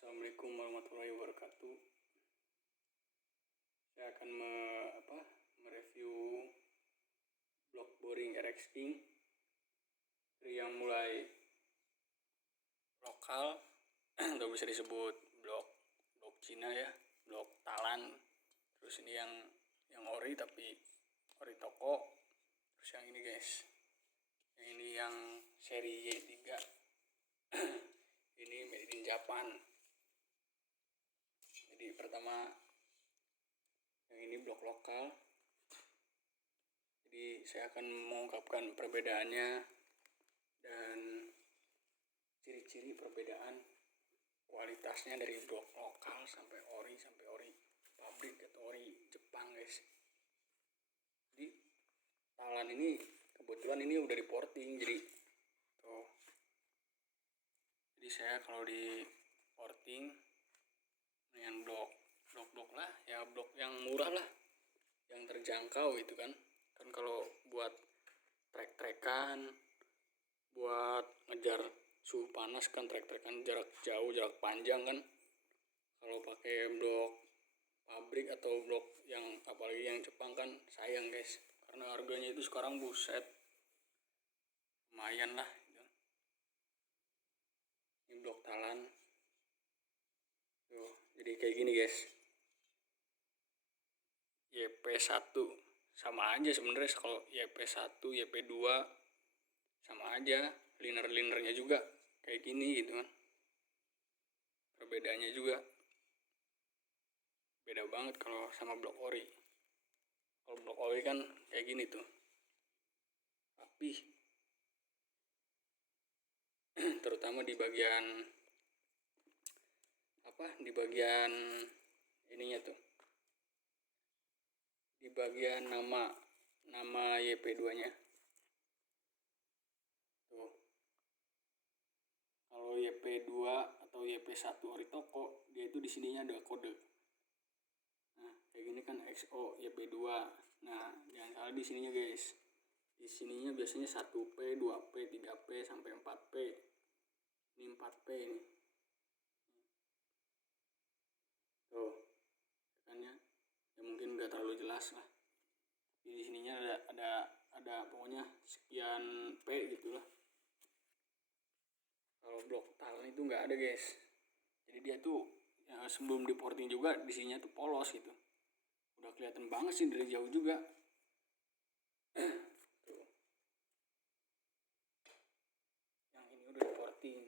Assalamualaikum warahmatullahi wabarakatuh. Saya akan mereview blok boring RX King dari yang mulai lokal atau bisa disebut blok Cina ya, blok Talan. Terus ini yang ori tapi ori toko. Terus yang ini guys, yang ini yang seri Y3. Ini made in Japan. Jadi pertama yang ini blok lokal. Jadi saya akan mengungkapkan perbedaannya dan ciri-ciri perbedaan kualitasnya dari blok lokal sampai ori pabrik atau ori Jepang guys. Jadi Talan ini kebetulan ini udah di porting, jadi tuh. Jadi saya kalau di porting dengan blok lah ya, blok yang murah lah, yang terjangkau gitu kan. Kan kalau buat trek-trekan, buat ngejar suhu panas kan, trek-trekan jarak jauh, jarak panjang kan, kalau pakai blok pabrik atau blok yang apalagi yang Jepang kan sayang guys, karena harganya itu sekarang buset lumayan lah gitu. Ini blok Talan tuh, jadi kayak gini guys. YP1 sama aja sebenarnya, kalau YP1 YP2 sama aja, liner-linernya juga kayak gini gitu kan. Perbedaannya juga beda banget kalau sama blok ori. Kalau blok ori kan kayak gini tuh, rapih. Terutama di bagian di bagian ininya tuh, di bagian nama YP2-nya tuh. Kalau YP2 atau YP1 ori toko, dia itu di sininya ada kode. Nah, kayak gini kan XO YP2. Nah, jangan salah di sininya guys. Di sininya biasanya 1P, 2P, 3P sampai 4P. Ini 4P ini. Tuh, tekannya ya mungkin nggak terlalu jelas lah. Di sininya ada pokoknya sekian P gitulah. Kalau blok Talan itu nggak ada guys. Jadi dia tuh ya, sebelum di porting juga di sininya tuh polos gitu. Udah kelihatan banget sih dari jauh juga. Tuh. Yang ini udah di porting,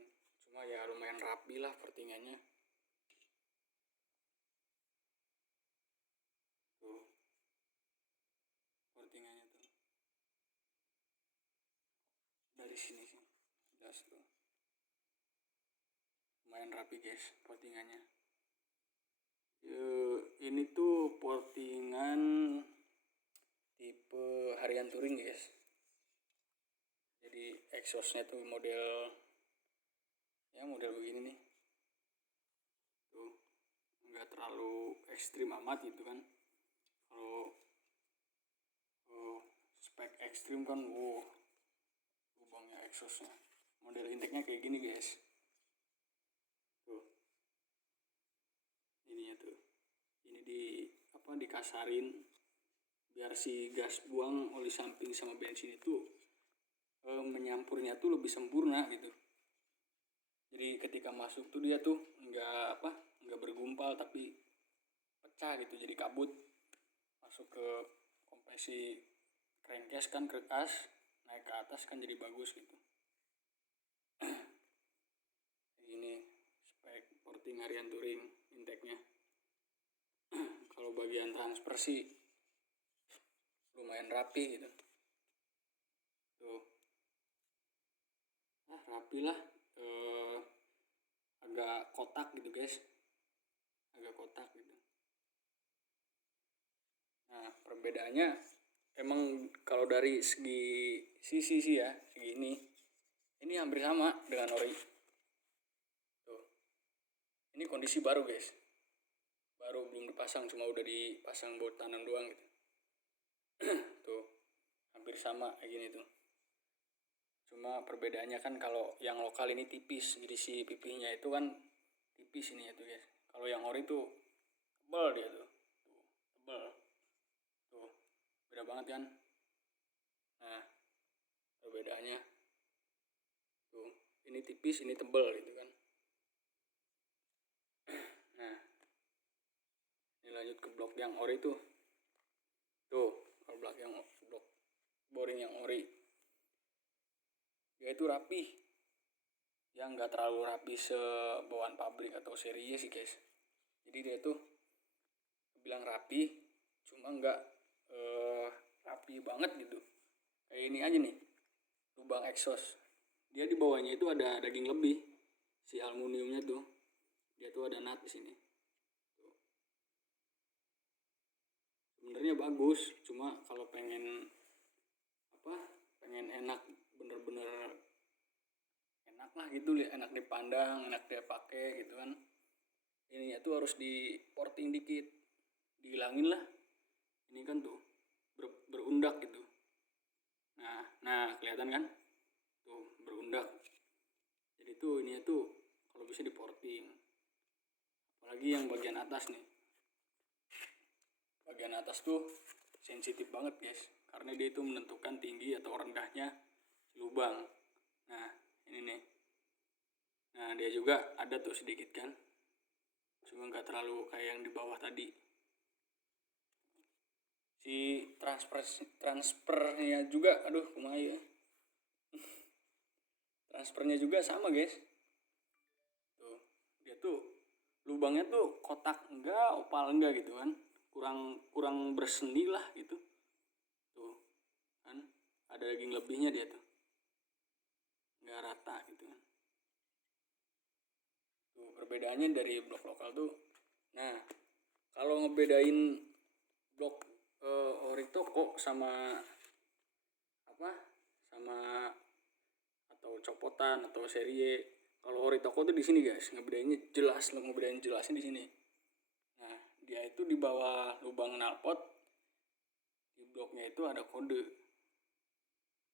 cuma ya lumayan rapi lah portingannya. Tuh. Portingannya tuh. Dari sini sih. Jelas tuh. Lumayan rapi guys portingannya. Ini tuh portingan tipe harian touring guys. Jadi exhaustnya tuh model begini nih. Tuh, nggak terlalu ekstrim amat gitu kan. Kalau spek ekstrim kan, lubangnya exhaustnya. Model intake-nya kayak gini guys. Tuh, ininya tuh. Ini dikasarin biar si gas buang oli samping sama bensin itu menyampurnya tuh lebih sempurna gitu. Jadi ketika masuk tuh dia tuh nggak bergumpal tapi pecah gitu, jadi kabut masuk ke kompresi crankcase kan, ke as naik ke atas kan, jadi bagus gitu. Ini spek porting harian touring intake-nya. Kalau bagian transfer sih lumayan rapi gitu. Tuh, rapi lah. Agak kotak gitu guys, agak kotak gitu. Nah, perbedaannya emang kalau dari segi sisi sih ya, segini ini hampir sama dengan ori. Tuh, ini kondisi baru guys, baru belum dipasang, cuma udah dipasang buat tanam doang gitu. Tuh, hampir sama kayak gini tuh. Cuma perbedaannya kan kalau yang lokal ini tipis, jadi si pipihnya itu kan tipis ini ya tuh guys. Kalau yang ori tuh tebal dia tuh. Tuh, tebal. Tuh, beda banget kan? Nah, perbedaannya tuh, ini tipis, ini tebal gitu kan. Nah, ini lanjut ke blok yang ori tuh. Tuh, kalau blok boring yang ori, dia itu rapih. Ya nggak terlalu rapi sebawaan pabrik atau serinya sih guys. Jadi dia tuh bilang rapi, cuma nggak rapi banget gitu. Kayak ini aja nih, lubang exhaust. Dia di bawahnya itu ada daging lebih, si aluminiumnya tuh. Dia tuh ada nut di sini. Sebenarnya bagus, cuma kalau pengen enak, bener-bener enak lah gitu, enak dipandang, enak dia pakai gitu kan, ininya tuh harus di porting dikit, dihilangin lah ini kan tuh berundak gitu. Nah kelihatan kan tuh berundak. Jadi tuh ininya tuh kalau bisa di porting, apalagi yang bagian atas nih. Bagian atas tuh sensitif banget guys, karena dia itu menentukan tinggi atau rendahnya lubang. Nah ini nih, nah dia juga ada tuh sedikit kan, cuma nggak terlalu kayak yang di bawah tadi. Si transfernya juga, aduh kumaha ya, transfernya juga sama guys. Tuh dia tuh lubangnya tuh kotak enggak, opal enggak gitu kan, kurang berseni lah gitu. Tuh kan ada daging lebihnya dia tuh, nggak rata gitu kan. Tuh perbedaannya dari blok lokal tuh. Nah kalau ngebedain blok ori toko sama sama atau copotan atau serie, kalau ori toko tuh di sini guys, ngebedainnya jelasnya di sini. Nah dia itu di bawah lubang knalpot, di bloknya itu ada kode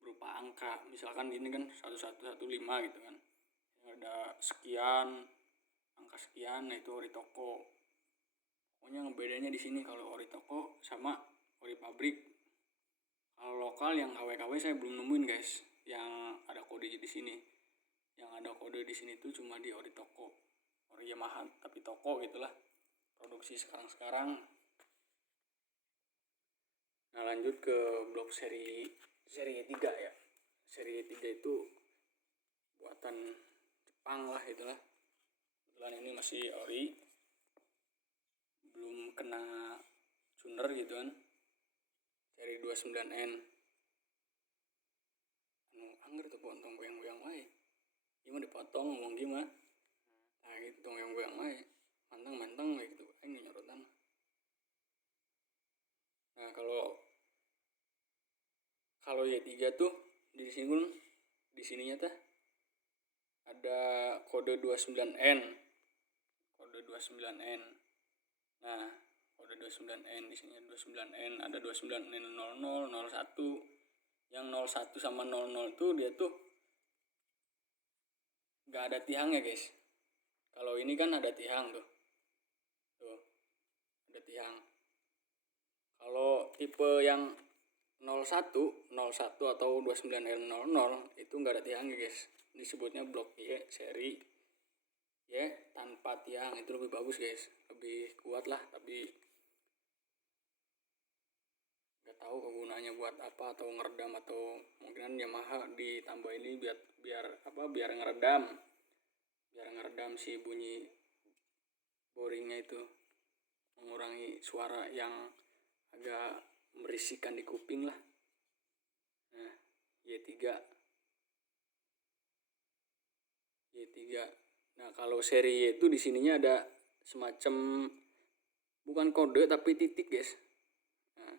berupa angka, misalkan ini kan 1115 gitu kan, ada sekian, angka sekian, nah itu ori toko. Pokoknya ngebedainnya di sini kalau ori toko sama ori pabrik. Kalau lokal yang KW-KW saya belum nemuin guys, yang ada kode di sini. Yang ada kode di sini tuh cuma di ori toko, ori Yamaha tapi toko gitulah, produksi sekarang. Nah lanjut ke blok seri 3 ya. Seri 3 itu buatan Jepang lah itulah. Kebetulan ini masih ori, belum kena tuner gitu kan. Seri 29N. Angger tuh potong goyang-goyang wae. Gimana dipotong ngomong gimana? Nah gitu dong yang goyang wae. Manteng wae gitu. Ini nyorotan. Nah kalau Y3 tuh di sininya tuh ada kode 29N. Kode 29N. Nah, kode 29N di sini 29N, ada 29N 00, 01. Yang 01 sama 00 tuh dia tuh enggak ada tiangnya, guys. Kalau ini kan ada tiang tuh. Tuh. Ada tiang. Kalau tipe yang 01 atau 29N00 itu enggak ada tiangnya, guys. Disebutnya blok Y seri ya tanpa tiang, itu lebih bagus guys, lebih kuat lah, tapi nggak tahu kegunaannya buat apa, atau ngeredam, atau mungkin Yamaha ditambah ini biar ngeredam si bunyi boringnya itu, mengurangi suara yang agak merisikan di kuping lah. Nah Y3. Nah kalau seri Y itu di sininya ada semacam bukan kode tapi titik guys. Nah,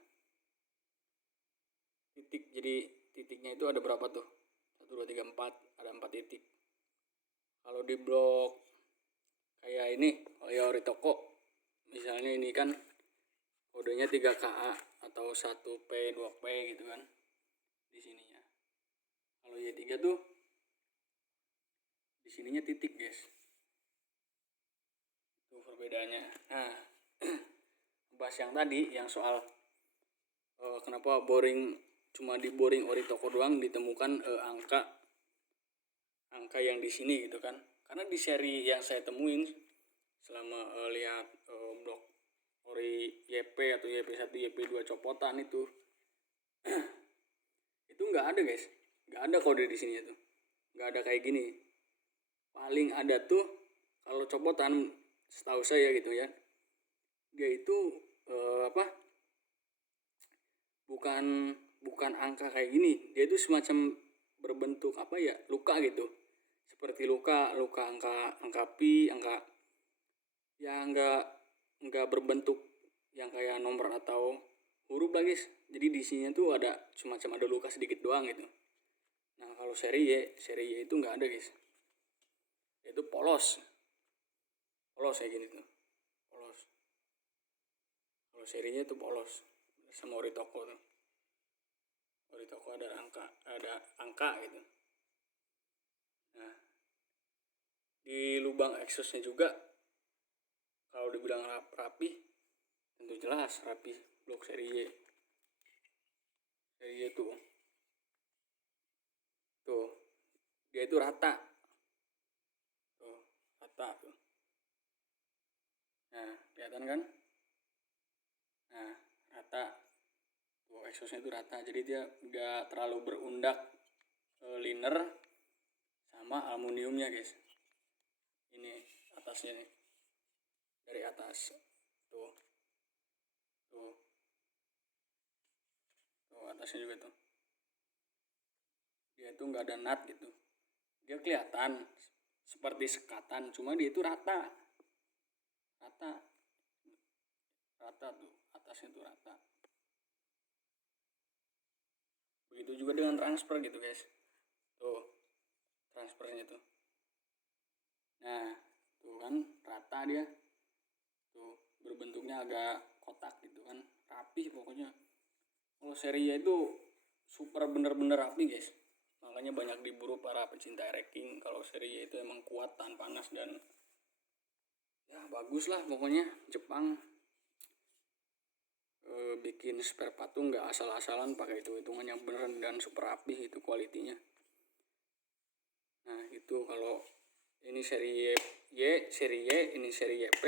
titik, jadi titiknya itu ada berapa tuh? 1, 2, 3, 4, ada 4 titik. Kalau di blok kayak ini, kayak ori toko, misalnya ini kan kodenya 3KA atau 1P, 2P gitu kan di sininya. Kalau Y3 tuh di sininya titik guys. perbedaannya. Nah, bahas yang tadi yang soal kenapa cuma di boring ori toko doang ditemukan angka yang di sini gitu kan. Karena di seri yang saya temuin selama lihat blog ori YP atau YP1 YP2 copotan itu nggak ada guys, nggak ada kode di sini tuh, nggak ada kayak gini. Paling ada tuh kalau copotan setahu saya gitu ya, dia itu bukan angka kayak gini, dia itu semacam berbentuk luka gitu, seperti luka angka pi, angka ya nggak berbentuk yang kayak nomor atau huruf lah guys. Jadi di sini tuh ada semacam ada luka sedikit doang gitu. Nah kalau seri Y itu nggak ada guys, itu polos kayak gini tuh, polos. Kalau serinya tuh polos, sama ori toko tuh, ori toko ada angka gitu. Nah di lubang exhaustnya juga kalau dibilang rapi, tentu jelas rapi. Blok seri Y tuh dia itu rata tuh, tuh. Nah kelihatan kan, nah rata tuh, exhaustnya itu rata, jadi dia nggak terlalu berundak liner sama aluminiumnya guys. Ini atasnya nih, dari atas tuh atasnya juga tuh, dia itu nggak ada nut gitu, dia kelihatan seperti sekatan, cuma dia itu rata tuh, atasnya tuh rata. Begitu juga dengan transfer gitu guys, tuh transfernya tuh, nah tuh kan rata dia tuh, berbentuknya agak kotak gitu kan, rapi pokoknya. Kalau serinya itu super bener-bener rapi guys, makanya banyak diburu para pecinta ereking. Kalau serinya itu emang kuat, tahan panas, dan ya bagus lah pokoknya. Jepang bikin spare part tuh nggak asal-asalan, pakai hitungan yang bener dan super rapi itu kualitinya. Nah itu kalau ini seri Y, ini seri YP.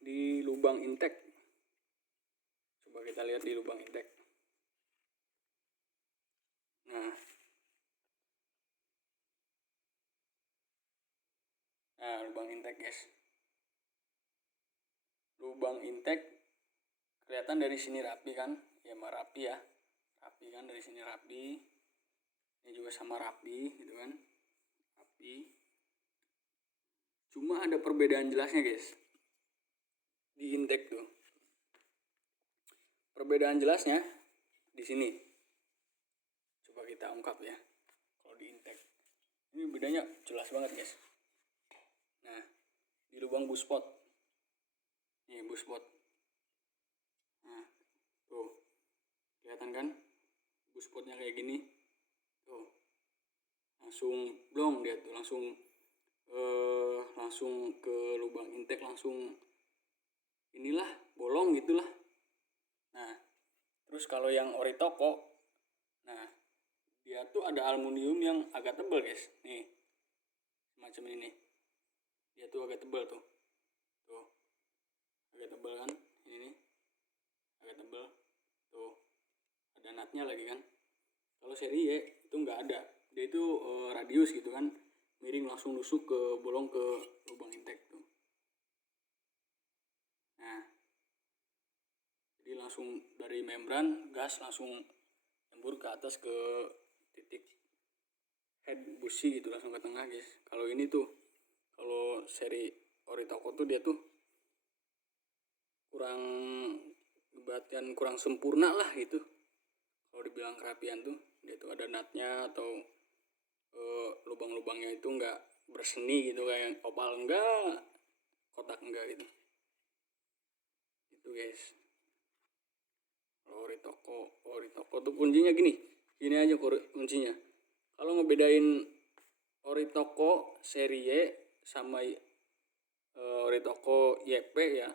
Di lubang intake, coba kita lihat di lubang intake. Nah lubang intake guys, lubang intake kelihatan dari sini rapi kan, ya mah rapi ya, rapi kan, dari sini rapi, ini juga sama rapi gitu kan, rapi. Cuma ada perbedaan jelasnya guys di intake tuh. Perbedaan jelasnya di sini, coba kita ungkap ya. Kalau di intake ini bedanya jelas banget guys. Nah di lubang buspot, ini buspot, nah tuh kelihatan kan buspotnya kayak gini tuh, langsung blong dia tuh, langsung ke lubang intake, langsung inilah bolong gitulah. Nah terus kalau yang ori toko, nah dia tuh ada aluminium yang agak tebal guys, nih macam ini nih, dia tuh agak tebal tuh agak tebal kan, ini nih agak tebal tuh, ada nutnya lagi kan. Kalau seri Y itu nggak ada, dia itu radius gitu kan, miring langsung nusuk ke bolong ke lubang intake tuh. Nah jadi langsung dari membran gas langsung nyembur ke atas ke titik head busi gitu, langsung ke tengah guys. Kalau ini tuh, kalau seri ori toko tuh dia tuh kurang sempurna lah gitu. Kalau dibilang kerapian tuh, dia tuh ada nutnya atau lubang-lubangnya itu nggak berseni gitu, kayak opal enggak, kotak enggak gitu. Itu guys. Kalau ori toko tuh kuncinya gini aja kuncinya. Kalau ngebedain ori toko seri Y sama ori toko YP ya.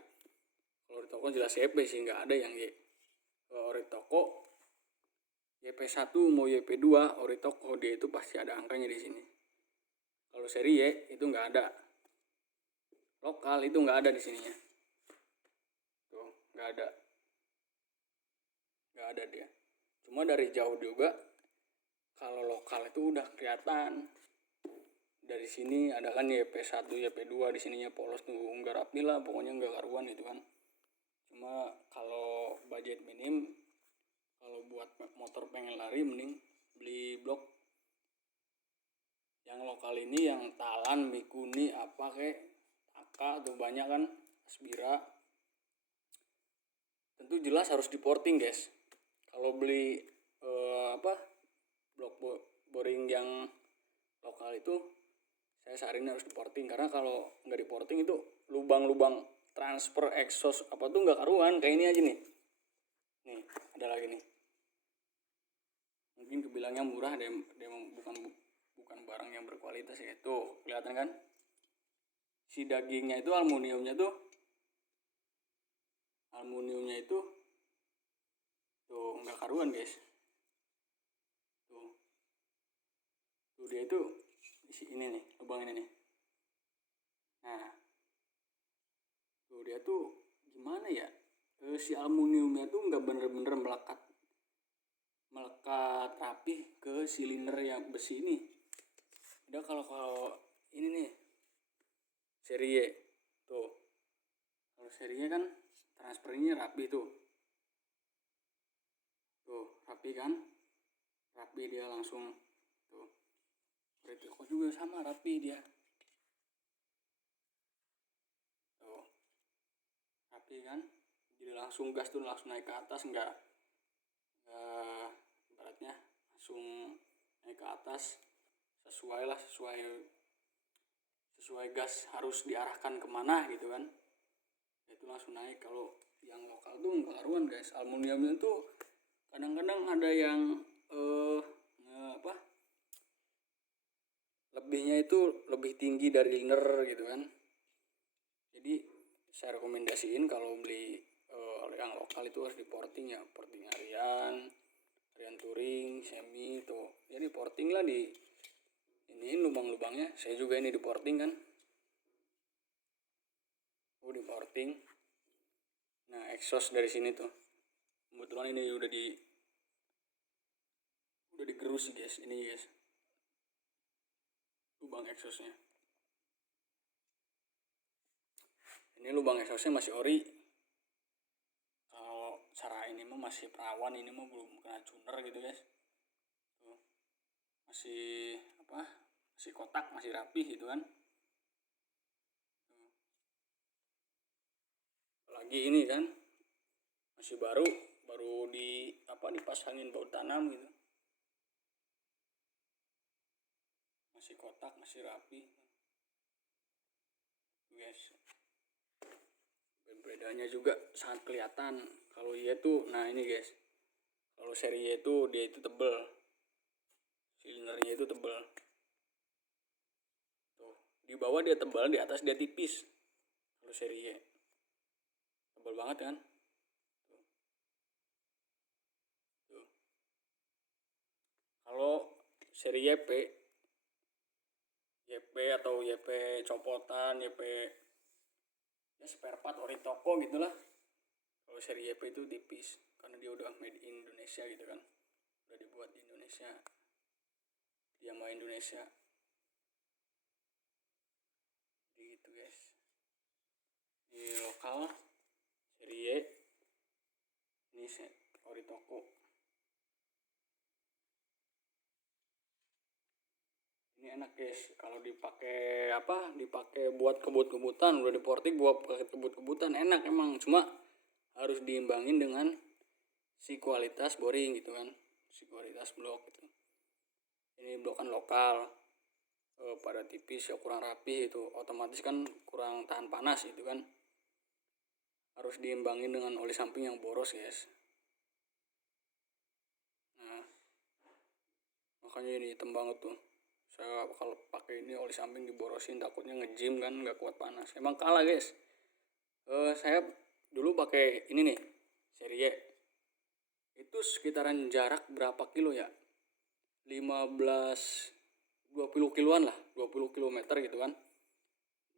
Kalau ori toko jelas YP sih, nggak ada yang Y. Ori toko YP1 mau YP2 ori toko dia itu pasti ada angkanya di sini. Kalau seri Y itu nggak ada. Lokal itu nggak ada di sininya. Tuh, nggak ada. Nggak ada dia. Cuma dari jauh juga kalau lokal itu udah kelihatan. Dari sini ada kan YP1, YP2 di sininya polos tuh, nggak rapi lah, pokoknya nggak karuan gitu kan. Cuma kalau budget minim, kalau buat motor pengen lari mending beli blok yang lokal ini, yang Talan, Mikuni, apa kayak Taka tuh banyak kan, Aspira. Tentu jelas harus diporting guys. Kalau beli blok boring yang lokal itu saya saranin harus diporting, karena kalau nggak diporting itu lubang-lubang transfer exhaust apa tuh nggak karuan. Kayak ini aja nih ada lagi nih, mungkin kebilangnya murah, dia bukan barang yang berkualitas ya. Tuh kelihatan kan si dagingnya itu aluminiumnya itu tuh nggak karuan guys. Tuh dia itu ini nih, lubang ini nih. Nah tuh dia tuh gimana ya, si aluminiumnya tuh nggak bener-bener melekat rapi ke silinder yang besi ini. Udah kalau ini nih seri Y tuh, kalau serinya kan transfernya rapi tuh rapi kan, rapi dia langsung tuh. Berarti kok juga sama rapi dia tuh, rapi kan, jadi langsung gas tuh langsung naik ke atas, nggak ibaratnya langsung naik ke atas sesuai gas harus diarahkan kemana gitu kan, itu langsung naik. Kalau yang lokal tuh nggak karuan guys, aluminiumnya tuh kadang-kadang ada yang lebihnya itu lebih tinggi dari liner gitu kan. Jadi saya rekomendasiin kalau beli yang lokal itu harus diporting ya, porting harian touring, semi tuh. Jadi porting lah, di ini lubang-lubangnya. Saya juga ini di porting kan. Di porting. Nah, exhaust dari sini tuh. Kebetulan ini udah digerus guys, ini guys. Lubang exhaustnya. Ini lubang exhaustnya masih ori. Kalau cara ini mah masih perawan, ini mah belum kena tuner gitu guys. Tuh. Masih masih kotak, masih rapi gitu kan. Lagi ini kan masih baru dipasangin baut tanam gitu, masih kotak, masih rapi guys. Bedanya juga sangat kelihatan. Kalau Y tuh, nah ini guys, kalau seri Y itu dia itu tebel, silindernya itu tebel tuh, di bawah dia tebal, di atas dia tipis. Kalau seri Y tebal banget kan tuh. Kalau seri YP atau YP copotan, YP ya spare part ori toko gitulah. Kalau seri YP itu tipis karena dia udah made in Indonesia gitu kan, udah dibuat di Indonesia, dia mau Indonesia gitu guys. Di lokal seri Y ini ori toko. Ini enak guys kalau dipakai buat kebut-kebutan, udah diporting buat kebut-kebutan enak emang. Cuma harus diimbangin dengan si kualitas boring gitu kan, si kualitas blok gitu. Ini blok kan lokal, pada tipis ya, kurang rapi itu, otomatis kan kurang tahan panas gitu kan. Harus diimbangin dengan oli samping yang boros guys. Nah makanya ini hitam banget tuh, Saya kalau pakai ini oli samping diborosin takutnya nge-gym kan nggak kuat panas. Emang kalah guys. Saya dulu pakai ini nih Serie. Itu sekitaran jarak berapa kilo ya? 15 20 kiloan lah, 20 kilometer gitu kan.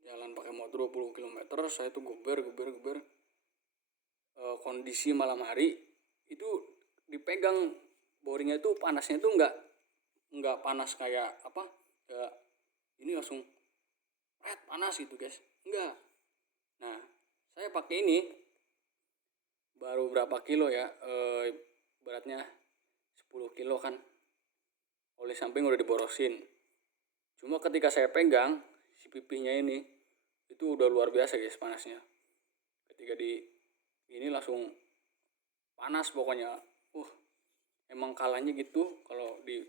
Jalan pakai motor 20 kilometer, saya tuh gober. Kondisi malam hari itu dipegang boringnya itu panasnya itu nggak panas kayak apa? Kayak ini langsung panas gitu guys. Enggak. Nah, saya pakai ini baru berapa kilo ya? Beratnya 10 kilo kan. Oli samping udah diborosin. Cuma ketika saya pegang si pipinya ini itu udah luar biasa guys panasnya. Ketika ini langsung panas pokoknya. Emang kalahnya gitu kalau di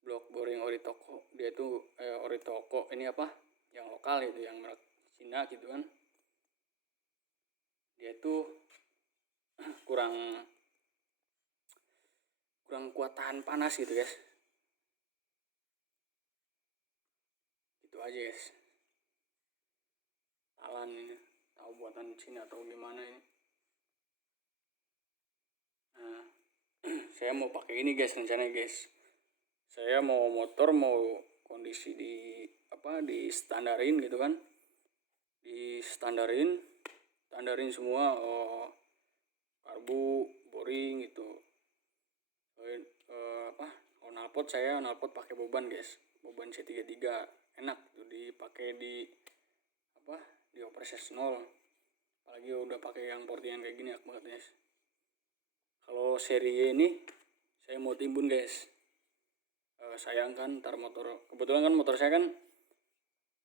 blok boring ori toko. Dia itu ori toko ini apa? Yang lokal itu yang merek Cina gitu kan. Dia itu kurang kuat tahan panas gitu guys. Itu aja guys. Talan ini tahu buatan Cina atau gimana ini. Nah, saya mau pakai ini guys rencananya guys. Saya mau motor mau kondisi di standarin gitu kan. Standarin semua karbu, boring gitu. Knalpot pakai boban guys. Boban C33 enak tuh dipakai di operasi nol. Apalagi udah pakai yang portingan kayak gini enak banget guys. Kalau seri ini saya mau timbun guys. Sayang kan ntar kebetulan kan motor saya kan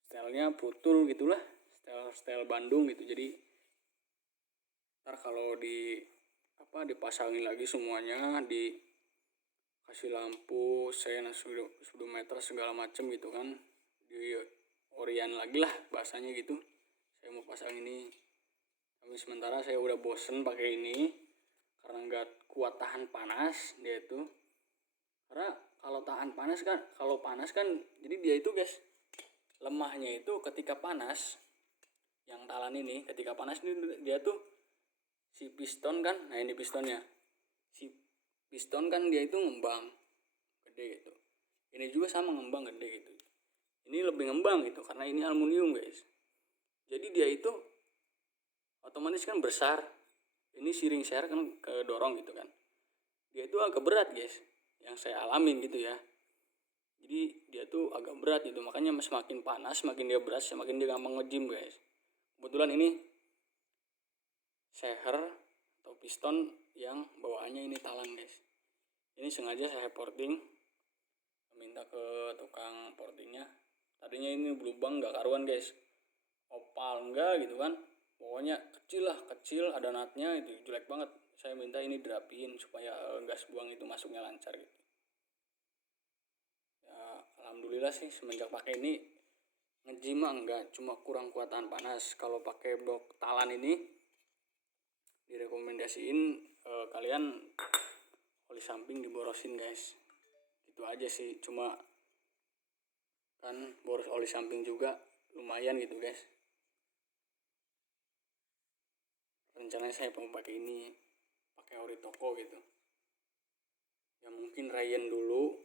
stylenya putul gitulah, style Bandung gitu. Jadi ntar kalau dipasangin lagi semuanya, dikasih lampu sen speedometer segala macem gitu kan, di orian lagi lah bahasanya gitu. Saya mau pasang ini, tapi sementara saya udah bosen pakai ini karena nggak kuat tahan panas dia itu. Karena kalau panas kan jadi dia itu guys lemahnya itu ketika panas. Yang talan ini ketika panas ini dia tuh si piston kan, nah ini pistonnya, si piston kan dia itu ngembang gede gitu. Ini juga sama ngembang gede gitu. Ini lebih ngembang gitu karena ini aluminium guys. Jadi dia itu otomatis kan besar. Ini siring share kan kedorong gitu kan. Dia itu agak berat guys. Yang saya alamin gitu ya. Jadi dia tuh agak berat gitu. Makanya semakin panas, semakin dia berat, semakin dia gampang nge-gym guys. Kebetulan ini shear atau piston yang bawaannya ini talan guys. Ini sengaja saya porting, minta ke tukang portingnya. Tadinya ini berlubang nggak karuan guys, opal enggak gitu kan. Pokoknya kecil ada natnya itu jelek banget. Saya minta ini dirapiin supaya gas buang itu masuknya lancar gitu. Ya alhamdulillah sih semenjak pakai ini nge-gym enggak, cuma kurang kuat tahan panas. Kalau pakai blok talan ini direkomendasiin kalian oli samping diborosin guys. Itu aja sih, cuma kan boros oli samping juga lumayan gitu guys. Rencananya saya mau pakai ini, pakai ori toko gitu. Ya mungkin Ryan dulu,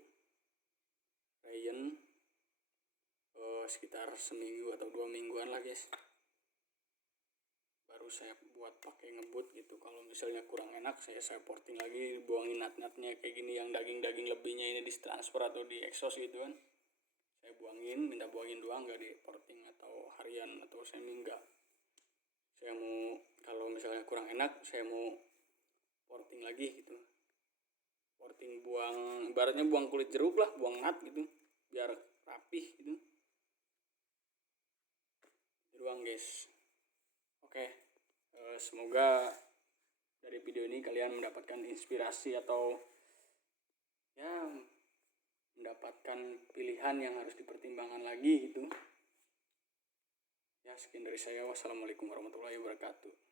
sekitar seminggu atau 2 mingguan lah guys. Baru saya buat pakai ngebut gitu. Kalau misalnya kurang enak saya porting lagi, buangin nat-natnya kayak gini yang daging lebihnya ini di transfer atau di exhaust gitu kan. Saya minta buangin doang, nggak di porting atau harian atau semi enggak. Saya mau kalau misalnya kurang enak saya mau porting lagi gitu. Porting ibaratnya buang kulit jeruk lah, buang nat gitu biar rapih gitu. Ruang guys. Oke. Semoga dari video ini kalian mendapatkan inspirasi atau ya mendapatkan pilihan yang harus dipertimbangkan lagi gitu. Ya sekian dari saya. Wassalamualaikum warahmatullahi wabarakatuh.